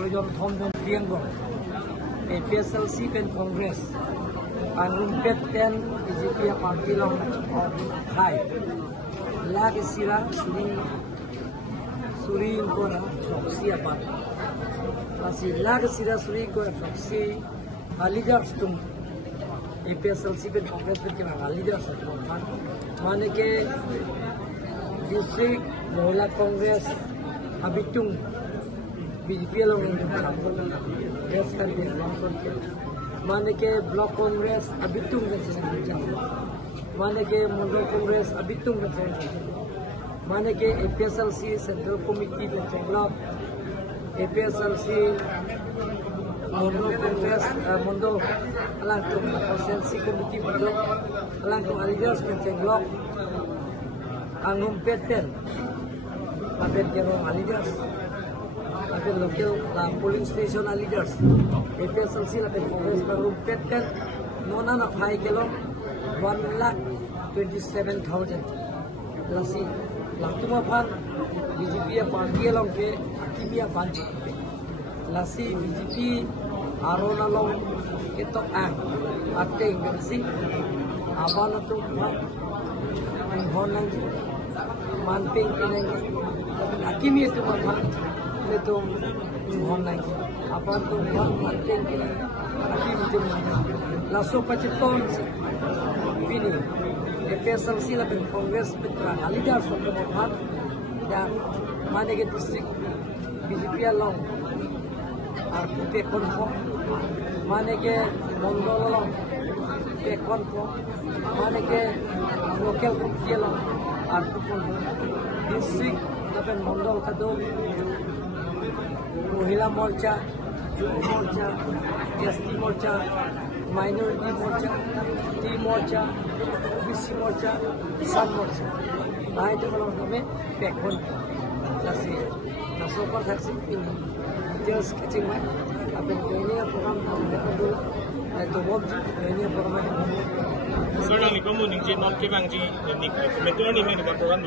Tuliram Thom Ben Prianggo APHLC Ben Congress Rumpet ten BJP Party Long Khai Lag Sira Suri Kona Foxy Apat Masih Lag Sira Suri Kona Foxy leaders tum APHLC Ben Congress Ben Kena leaders Mana ke District Mohila Congress Abitung BJP Long Yes kan Mana ke Block Congress Abitung Ben Senang Mana ke Mandal Congress Abitung Ben Senang Mana ke APHLC Central Committee Ben Senang APHLC Mandal Congress Mandal Alangkum Consensi Committee Mandal Alangkum Leaders Ben Senang Angum Peten Aben Kerong Leaders Aben local polling station leaders APHLC Aben Congress Angum Peten Nona na High Kilo 1,27,000 Lasi Laktuma Pan BJP Party Long ke Akimia Banji Lasi BJP Arona Long Ketok Ang Ate Inggris Abana tu Ronghang Manping Pinang Akimia tu Pan itu Ronghang apa tu Manping Akimia tu Laso Paciton Pini APHLC Ben Congress Petra Leaders of the Mohan dan mana ke district BJP Long Arke Konfo mana ke Mongol Long ke Konfo mana ke local committee Long Arke Konfo district Ben Mongol Kado Mohila Morcha Youth Morcha ST Morcha Minority Morcha T Morcha BC Morcha Sun Morcha nah itu kalau kami backbone nasi nasopar taksi ini details kecil mai apa ini program itu bob ini program Sir, ang ikaw mo ning G-Map kibang G ni komentar ni may program